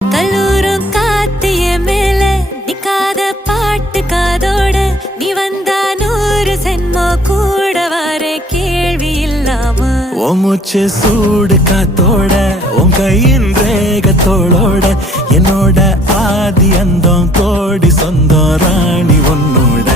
கல்லூரும் காத்திய மேல நிக்காத பாட்டு காதோட நீ வந்தா 100 சென்மோ கூட வர கேள்வி இல்லாம உன் மூச்சு சூடு காத்தோட உன் கையின் ரேகத்தோளோட என்னோட ஆதி அந்தம் கோடி சொந்தம் ராணி உன்னோட